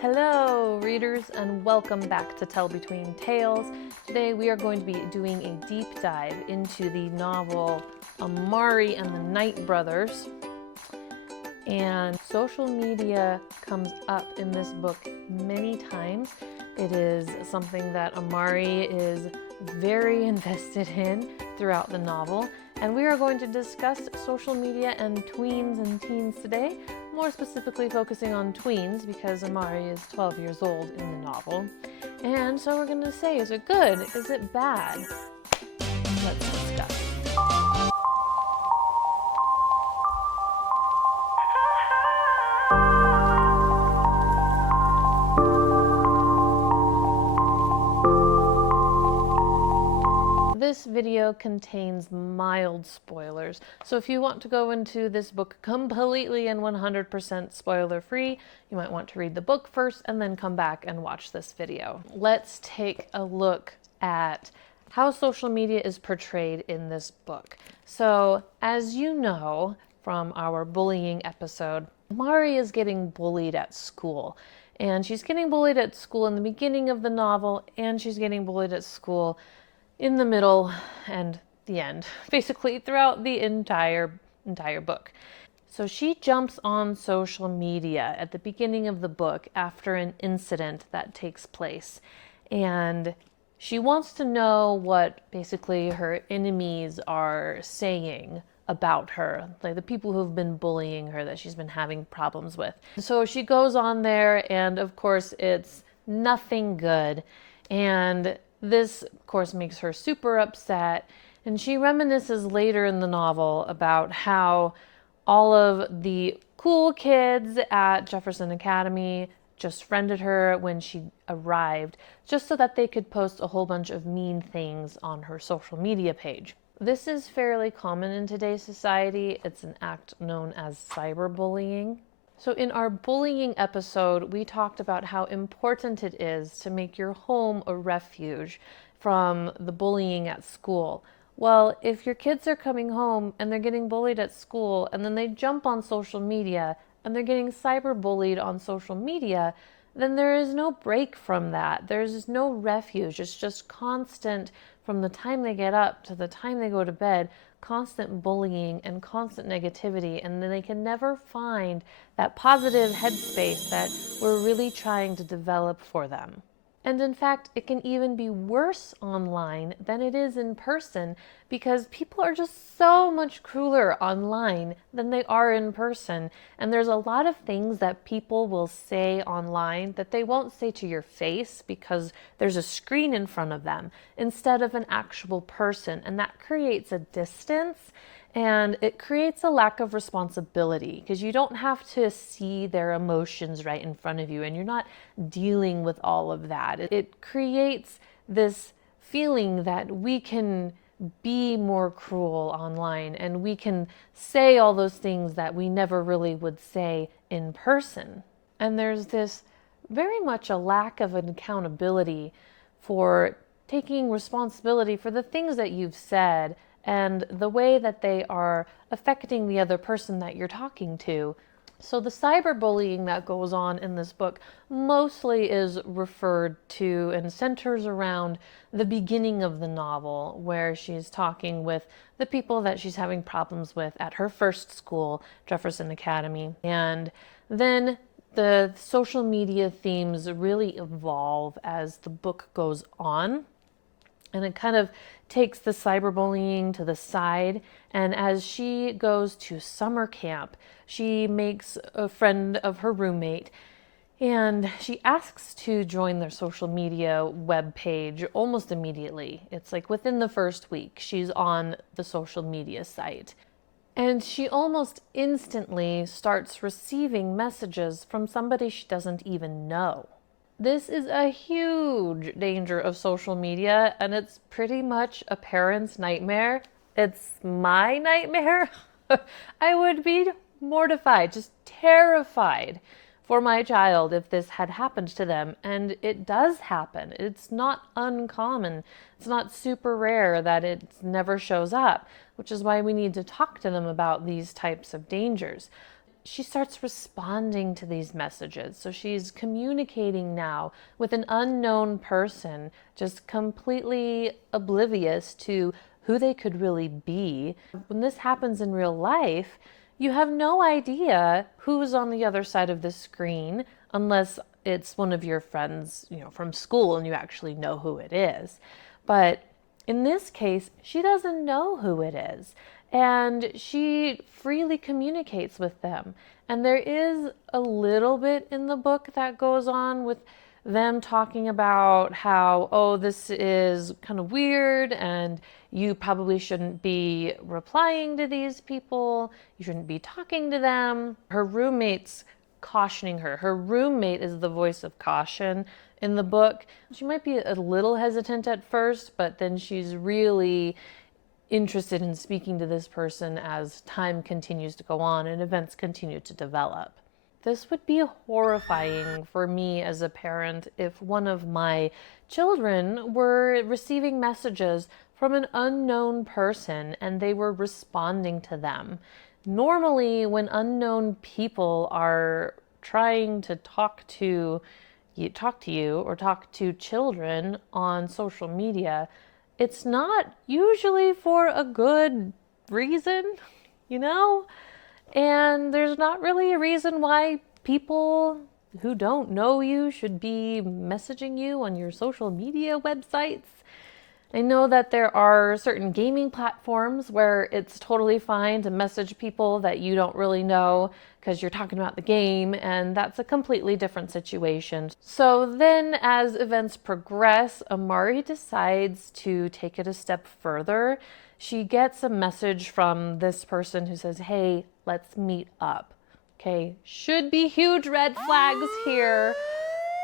Hello, readers, and welcome back to Tell Between Tales. Today we are going to be doing a deep dive into the novel Amari and the Night Brothers. And social media comes up in this book many times. It is something that Amari is very invested in throughout the novel. And we are going to discuss social media and tweens and teens today, more specifically focusing on tweens because Amari is 12 years old in the novel. And so we're going to say, is it good? Is it bad? Let's discuss. This video contains mild spoilers, so if you want to go into this book completely and 100% spoiler free, you might want to read the book first and then come back and watch this video. Let's take a look at how social media is portrayed in this book. So, as you know from our bullying episode, Amari is getting bullied at school. And she's getting bullied at school in the beginning of the novel, and she's getting bullied at school in the middle and the end, basically throughout the entire book. So she jumps on social media at the beginning of the book after an incident that takes place. And she wants to know what basically her enemies are saying about her, like the people who've been bullying her that she's been having problems with. So she goes on there, and of course it's nothing good. And this, of course, makes her super upset, and she reminisces later in the novel about how all of the cool kids at Jefferson Academy just friended her when she arrived, just so that they could post a whole bunch of mean things on her social media page. This is fairly common in today's society. It's an act known as cyberbullying. So in our bullying episode, we talked about how important it is to make your home a refuge from the bullying at school. Well, if your kids are coming home and they're getting bullied at school, and then they jump on social media and they're getting cyberbullied on social media, then there is no break from that. There's no refuge. It's just constant from the time they get up to the time they go to bed, constant bullying and constant negativity, and then they can never find that positive headspace that we're really trying to develop for them. And in fact, it can even be worse online than it is in person, because people are just so much crueler online than they are in person. And there's a lot of things that people will say online that they won't say to your face because there's a screen in front of them instead of an actual person. And that creates a distance. And it creates a lack of responsibility because you don't have to see their emotions right in front of you, and you're not dealing with all of that. It creates this feeling that we can be more cruel online and we can say all those things that we never really would say in person. And there's this very much a lack of accountability for taking responsibility for the things that you've said and the way that they are affecting the other person that you're talking to. So the cyberbullying that goes on in this book mostly is referred to and centers around the beginning of the novel, where she's talking with the people that she's having problems with at her first school, Jefferson Academy. And then the social media themes really evolve as the book goes on. And it kind of takes the cyberbullying to the side. And as she goes to summer camp, she makes a friend of her roommate, and she asks to join their social media webpage almost immediately. It's like within the first week, she's on the social media site. And she almost instantly starts receiving messages from somebody she doesn't even know. This is a huge danger of social media, and it's pretty much a parent's nightmare. It's my nightmare. I would be mortified, just terrified for my child if this had happened to them. And it does happen. It's not uncommon. It's not super rare that it never shows up, which is why we need to talk to them about these types of dangers. she starts responding to these messages. So she's communicating now with an unknown person, just completely oblivious to who they could really be. When this happens in real life, you have no idea who's on the other side of the screen unless it's one of your friends, from school and you actually know who it is. But in this case, she doesn't know who it is, and she freely communicates with them. And there is a little bit in the book that goes on with them talking about how, oh, this is kind of weird and you probably shouldn't be replying to these people. You shouldn't be talking to them. Her roommate's cautioning her. Her roommate is the voice of caution in the book. She might be a little hesitant at first, but then she's really interested in speaking to this person as time continues to go on and events continue to develop. This would be horrifying for me as a parent if one of my children were receiving messages from an unknown person and they were responding to them. Normally, when unknown people are trying to talk to you or talk to children on social media, it's not usually for a good reason, And there's not really a reason why people who don't know you should be messaging you on your social media websites. I know that there are certain gaming platforms where it's totally fine to message people that you don't really know because you're talking about the game, and that's a completely different situation. So then as events progress, Amari decides to take it a step further. She gets a message from this person who says, hey, let's meet up. Okay, should be huge red flags here.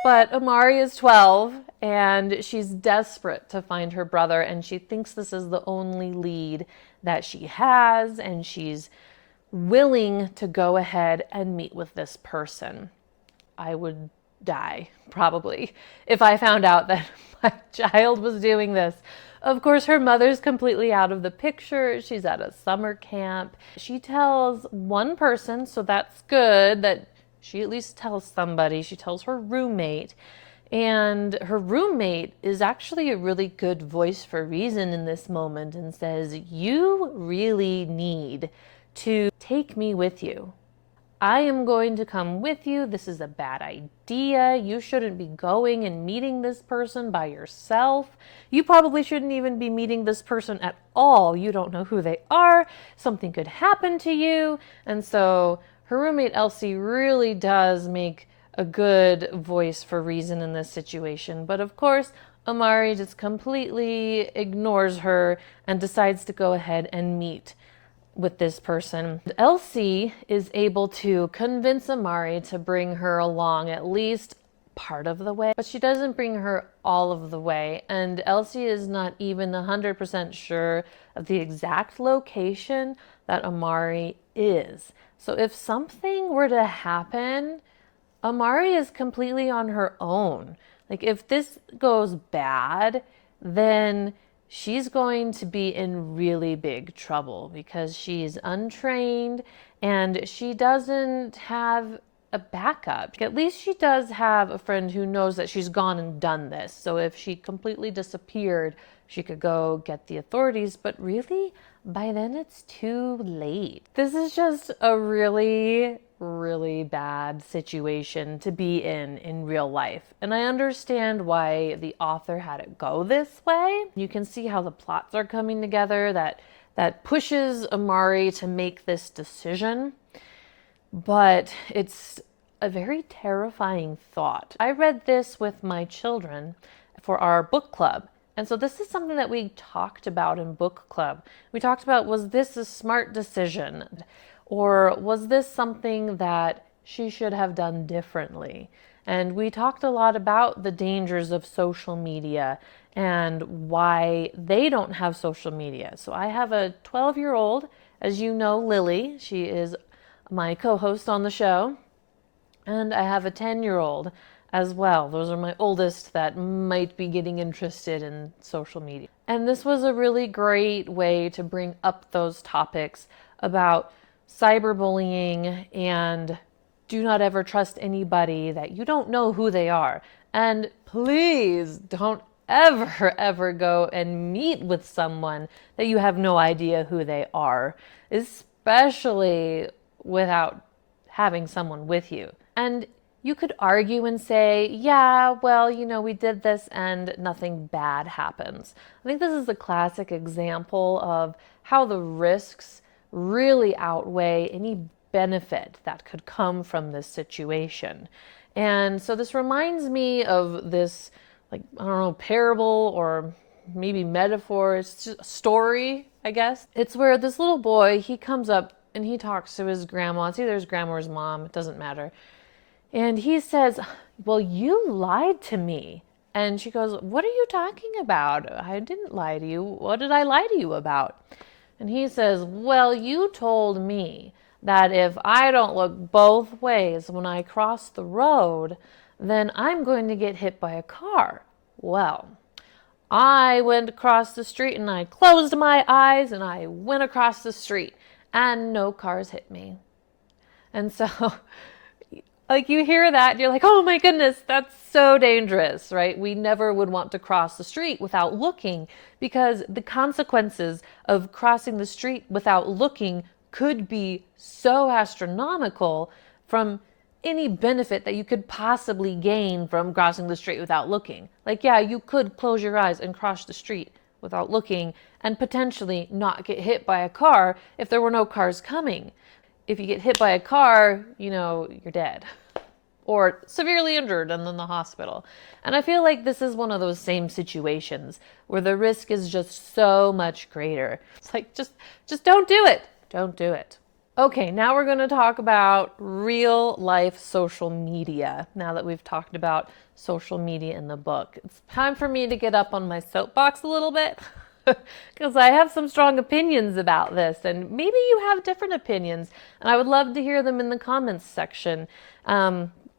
But Amari is 12 and she's desperate to find her brother, and she thinks this is the only lead that she has, and she's willing to go ahead and meet with this person. I would die, probably, if I found out that my child was doing this. Of course, her mother's completely out of the picture. She's at a summer camp. She tells one person, so that's good that she at least tells somebody. She tells her roommate, and her roommate is actually a really good voice for reason in this moment and says, you really need to take me with you. I am going to come with you. This is a bad idea. You shouldn't be going and meeting this person by yourself. You probably shouldn't even be meeting this person at all. You don't know who they are. Something could happen to you. And so her roommate Elsie really does make a good voice for reason in this situation. But of course, Amari just completely ignores her and decides to go ahead and meet with this person. Elsie is able to convince Amari to bring her along at least part of the way, but she doesn't bring her all of the way. And Elsie is not even 100% sure of the exact location that Amari is. So if something were to happen, Amari is completely on her own. Like if this goes bad, then she's going to be in really big trouble because she's untrained and she doesn't have a backup. At least she does have a friend who knows that she's gone and done this. So if she completely disappeared, she could go get the authorities, but really, by then it's too late. This is just a really, really bad situation to be in real life. And I understand why the author had it go this way. You can see how the plots are coming together that pushes Amari to make this decision. But it's a very terrifying thought. I read this with my children for our book club. And so this is something that we talked about in book club. We talked about, was this a smart decision? Or was this something that she should have done differently? And we talked a lot about the dangers of social media and why they don't have social media. So I have a 12-year-old, as you know, Lily. She is my co-host on the show. And I have a 10-year-old as well. Those are my oldest that might be getting interested in social media. And this was a really great way to bring up those topics about cyberbullying, and do not ever trust anybody that you don't know who they are. And please don't ever go and meet with someone that you have no idea who they are, especially without having someone with you. And you could argue and say, yeah, well, we did this and nothing bad happens. I think this is a classic example of how the risks really outweigh any benefit that could come from this situation. And so this reminds me of this, like, I don't know, parable or maybe metaphor, it's just a story, I guess. It's where this little boy, he comes up and he talks to his grandma. It's either his grandma or his mom, it doesn't matter. And he says, well, you lied to me. And she goes, what are you talking about? I didn't lie to you. What did I lie to you about? And he says, well, you told me that if I don't look both ways when I cross the road, then I'm going to get hit by a car. Well, I went across the street and I closed my eyes and I went across the street and no cars hit me. And so, like, you hear that and you're like, oh my goodness, that's so dangerous, right? We never would want to cross the street without looking, because the consequences of crossing the street without looking could be so astronomical from any benefit that you could possibly gain from crossing the street without looking. Like, yeah, you could close your eyes and cross the street without looking and potentially not get hit by a car if there were no cars coming. If you get hit by a car, you're dead or severely injured and in the hospital. And I feel like this is one of those same situations where the risk is just so much greater. It's like, just don't do it. Don't do it. Okay, now we're going to talk about real life social media. Now that we've talked about social media in the book, it's time for me to get up on my soapbox a little bit because I have some strong opinions about this, and maybe you have different opinions, and I would love to hear them in the comments section.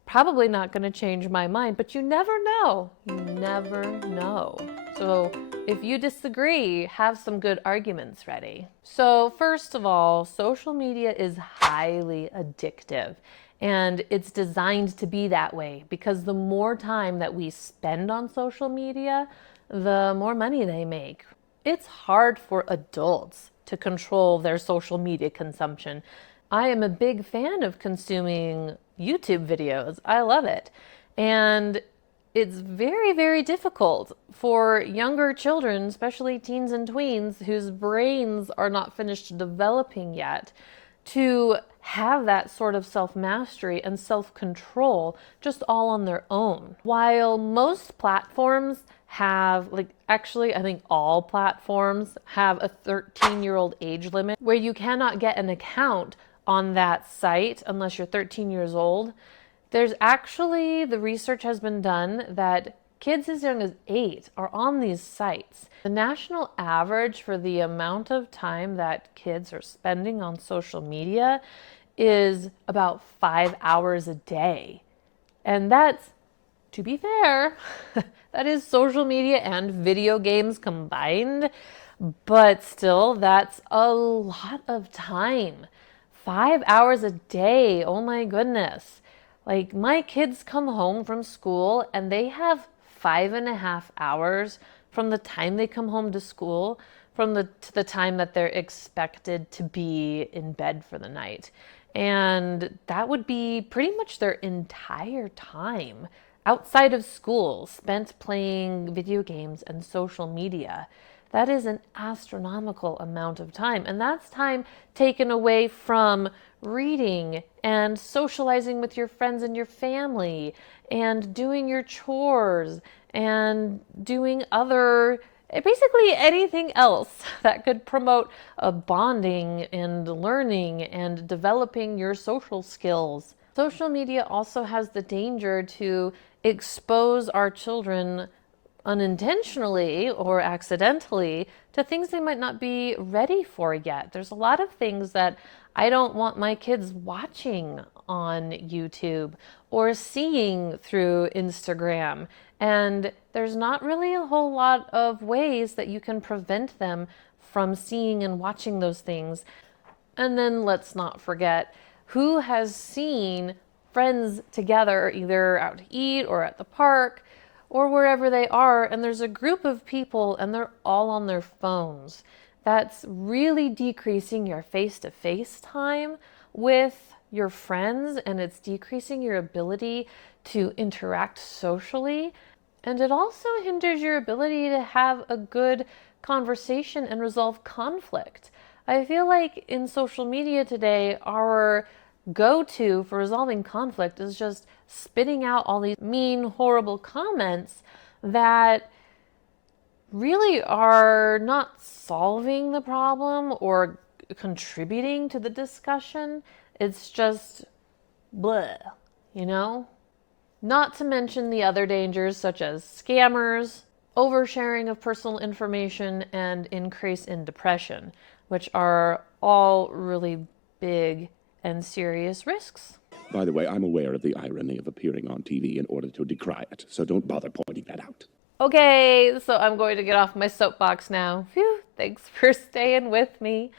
Probably not going to change my mind, but you never know. You never know. So if you disagree, have some good arguments ready. So first of all, social media is highly addictive, and it's designed to be that way because the more time that we spend on social media, the more money they make. It's hard for adults to control their social media consumption. I am a big fan of consuming YouTube videos. I love it. And it's very, very difficult for younger children, especially teens and tweens, whose brains are not finished developing yet, to have that sort of self-mastery and self-control just all on their own. While most platforms have, actually, I think all platforms have a 13-year-old age limit where you cannot get an account on that site unless you're 13 years old. There's actually, the research has been done that kids as young as 8 are on these sites. The national average for the amount of time that kids are spending on social media is about 5 hours a day. And that's, to be fair, that is social media and video games combined, but still, that's a lot of time. 5 hours a day, oh my goodness. Like, my kids come home from school and they have 5.5 hours from the time they come home to school to the time that they're expected to be in bed for the night. And that would be pretty much their entire time outside of school spent playing video games and social media. That is an astronomical amount of time. And that's time taken away from reading and socializing with your friends and your family and doing your chores and doing basically anything else that could promote a bonding and learning and developing your social skills. Social media also has the danger to expose our children unintentionally or accidentally to things they might not be ready for yet. There's a lot of things that I don't want my kids watching on YouTube or seeing through Instagram. And there's not really a whole lot of ways that you can prevent them from seeing and watching those things. And then let's not forget, who has seen friends together either out to eat or at the park or wherever they are, and there's a group of people and they're all on their phones? That's really decreasing your face-to-face time with your friends, and it's decreasing your ability to interact socially. And it also hinders your ability to have a good conversation and resolve conflict. I feel like in social media today, our go-to for resolving conflict is just spitting out all these mean, horrible comments that really are not solving the problem or contributing to the discussion. It's just bleh, you know? Not to mention the other dangers such as scammers, oversharing of personal information, and increase in depression, which are all really big and serious risks. By the way, I'm aware of the irony of appearing on TV in order to decry it, so don't bother pointing that out. Okay, so I'm going to get off my soapbox now. Phew, thanks for staying with me.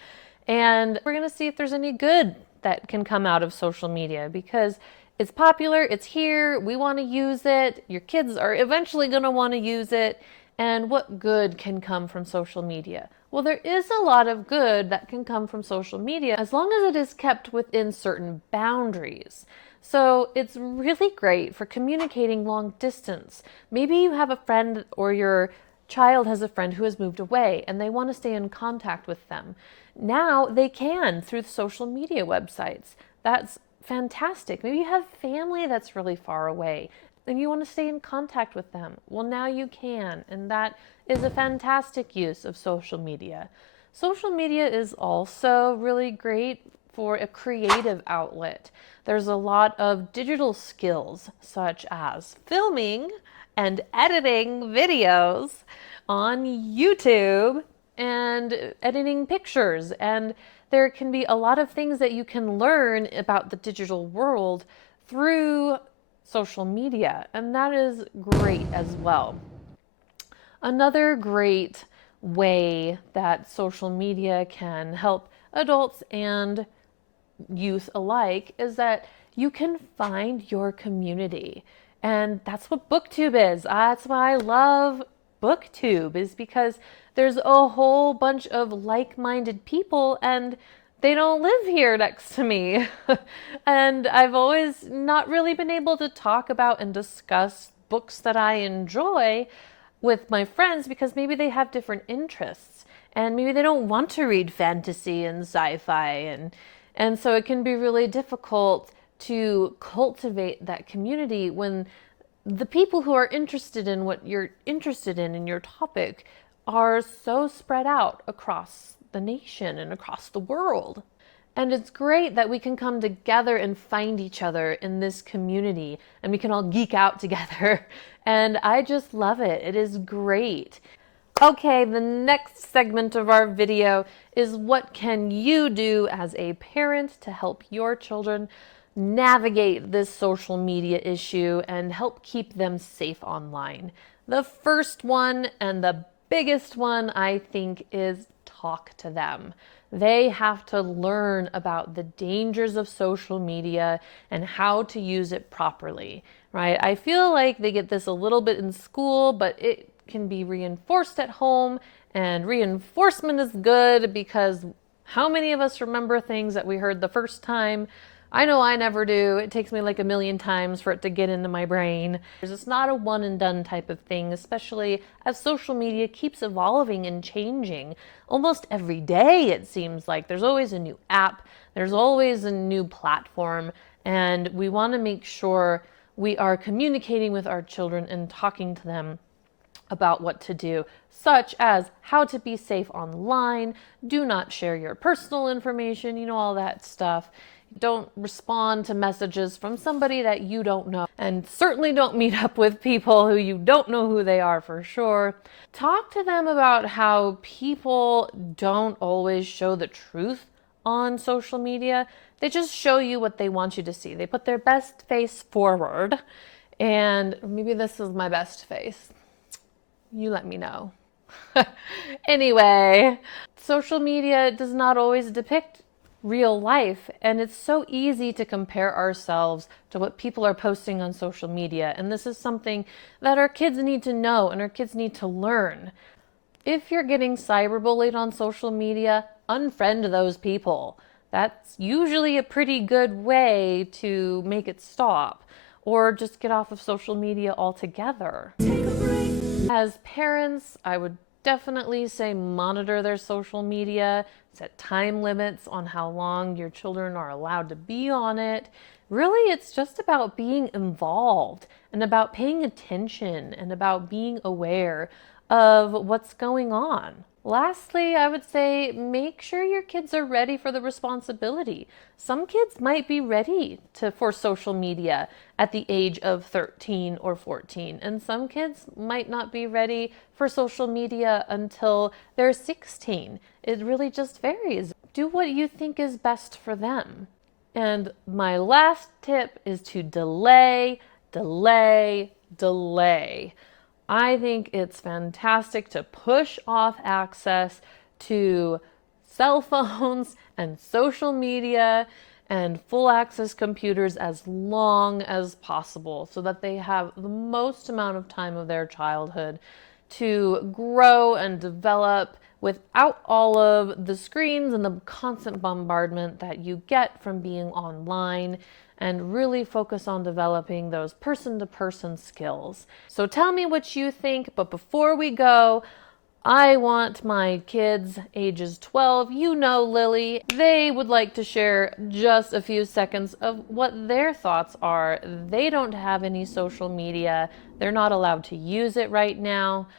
And we're going to see if there's any good that can come out of social media, because it's popular, it's here, we want to use it, your kids are eventually going to want to use it, and what good can come from social media? Well, there is a lot of good that can come from social media as long as it is kept within certain boundaries. So it's really great for communicating long distance. Maybe you have a friend or your child has a friend who has moved away and they want to stay in contact with them. Now they can through the social media websites. That's fantastic. Maybe you have family that's really far away and you want to stay in contact with them. Well, now you can, and that is a fantastic use of social media. Social media is also really great for a creative outlet. There's a lot of digital skills such as filming and editing videos on YouTube and editing pictures, and there can be a lot of things that you can learn about the digital world through social media, and that is great as well. Another great way that social media can help adults and youth alike is that you can find your community. And that's what BookTube is. That's why I love BookTube, is because there's a whole bunch of like-minded people and they don't live here next to me. And I've always not really been able to talk about and discuss books that I enjoy with my friends because maybe they have different interests and maybe they don't want to read fantasy and sci-fi, and so it can be really difficult to cultivate that community when the people who are interested in what you're interested in your topic are so spread out across the nation and across the world. And it's great that we can come together and find each other in this community and we can all geek out together. And I just love it. It is great. Okay, the next segment of our video is what can you do as a parent to help your children navigate this social media issue and help keep them safe online. The first one and the biggest one, I think, is talk to them. They have to learn about the dangers of social media and how to use it properly, right? I feel like they get this a little bit in school, but it can be reinforced at home, and reinforcement is good because how many of us remember things that we heard the first time? I know I never do. It takes me like a million times for it to get into my brain. It's not a one and done type of thing, especially as social media keeps evolving and changing. Almost every day it seems like there's always a new app, there's always a new platform, and we want to make sure we are communicating with our children and talking to them about what to do, such as how to be safe online, do not share your personal information, all that stuff. Don't respond to messages from somebody that you don't know, and certainly don't meet up with people who you don't know who they are for sure. Talk to them about how people don't always show the truth on social media. They just show you what they want you to see. They put their best face forward, and maybe this is my best face. You let me know. Anyway, social media does not always depict real life, and it's so easy to compare ourselves to what people are posting on social media. And this is something that our kids need to know and our kids need to learn. If you're getting cyberbullied on social media, unfriend those people. That's usually a pretty good way to make it stop, or just get off of social media altogether. As parents, I would definitely say monitor their social media, set time limits on how long your children are allowed to be on it. Really, it's just about being involved and about paying attention and about being aware of what's going on. Lastly, I would say make sure your kids are ready for the responsibility. Some kids might be ready for social media at the age of 13 or 14, and some kids might not be ready for social media until they're 16. It really just varies. Do what you think is best for them. And my last tip is to delay, delay, delay. I think it's fantastic to push off access to cell phones and social media and full access computers as long as possible so that they have the most amount of time of their childhood to grow and develop without all of the screens and the constant bombardment that you get from being online, and really focus on developing those person-to-person skills. So tell me what you think, but before we go, I want my kids ages 12, you know Lily, they would like to share just a few seconds of what their thoughts are. They don't have any social media. They're not allowed to use it right now.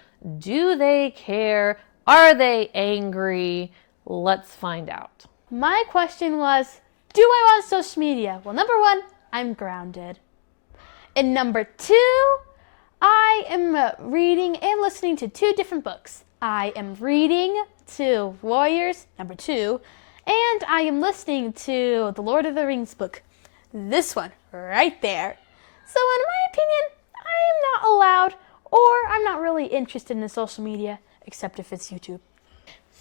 Do they care? Are they angry? Let's find out. My question was, do I want social media? Well, number one, I'm grounded. And number two, I am reading and listening to two different books. I am reading to Warriors, number 2, and I am listening to the Lord of the Rings book. This one, right there. So in my opinion, I am not allowed, or I'm not really interested in social media, except if it's YouTube.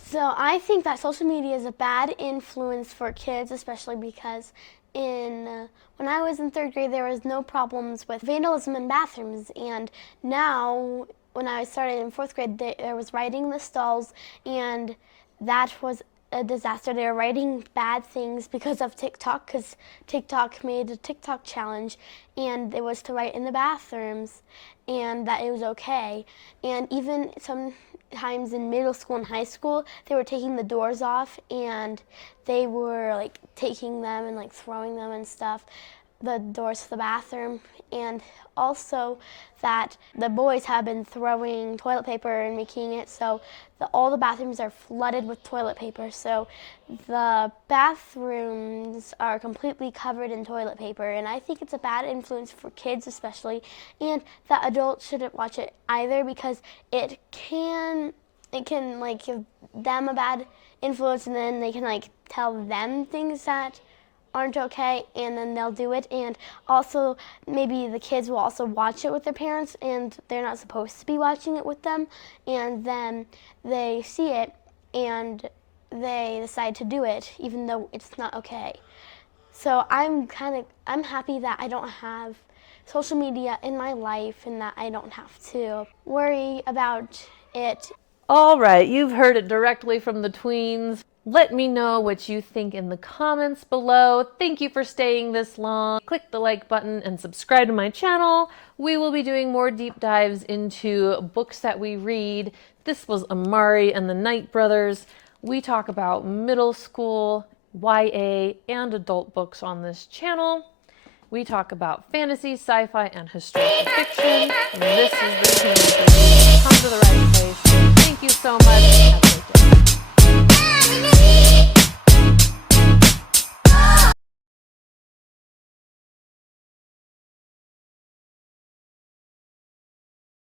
So I think that social media is a bad influence for kids, especially because when I was in 3rd grade, there was no problems with vandalism in bathrooms, and now when I started in 4th grade, there was writing in the stalls, and that was a disaster. They were writing bad things because of TikTok, because TikTok made a TikTok challenge, and it was to write in the bathrooms, and that it was okay. And even sometimes in middle school and high school, they were taking the doors off, and they were like taking them and like throwing them and stuff, the doors to the bathroom. And also that the boys have been throwing toilet paper and making it so all the bathrooms are flooded with toilet paper. So the bathrooms are completely covered in toilet paper, and I think it's a bad influence for kids especially, and that adults shouldn't watch it either, because it can like give them a bad influence, and then they can like tell them things that aren't okay, and then they'll do it. And also maybe the kids will also watch it with their parents, and they're not supposed to be watching it with them, and then they see it and they decide to do it even though it's not okay. So I'm happy that I don't have social media in my life and that I don't have to worry about it. All right, you've heard it directly from the tweens. Let me know what you think in the comments below. Thank you for staying this long. Click the like button and subscribe to my channel. We will be doing more deep dives into books that we read. This was Amari and the Knight Brothers. We talk about middle school, YA, and adult books on this channel. We talk about fantasy, sci-fi, and historical fiction. This is the channel for you. Come to the right place. Thank you so much.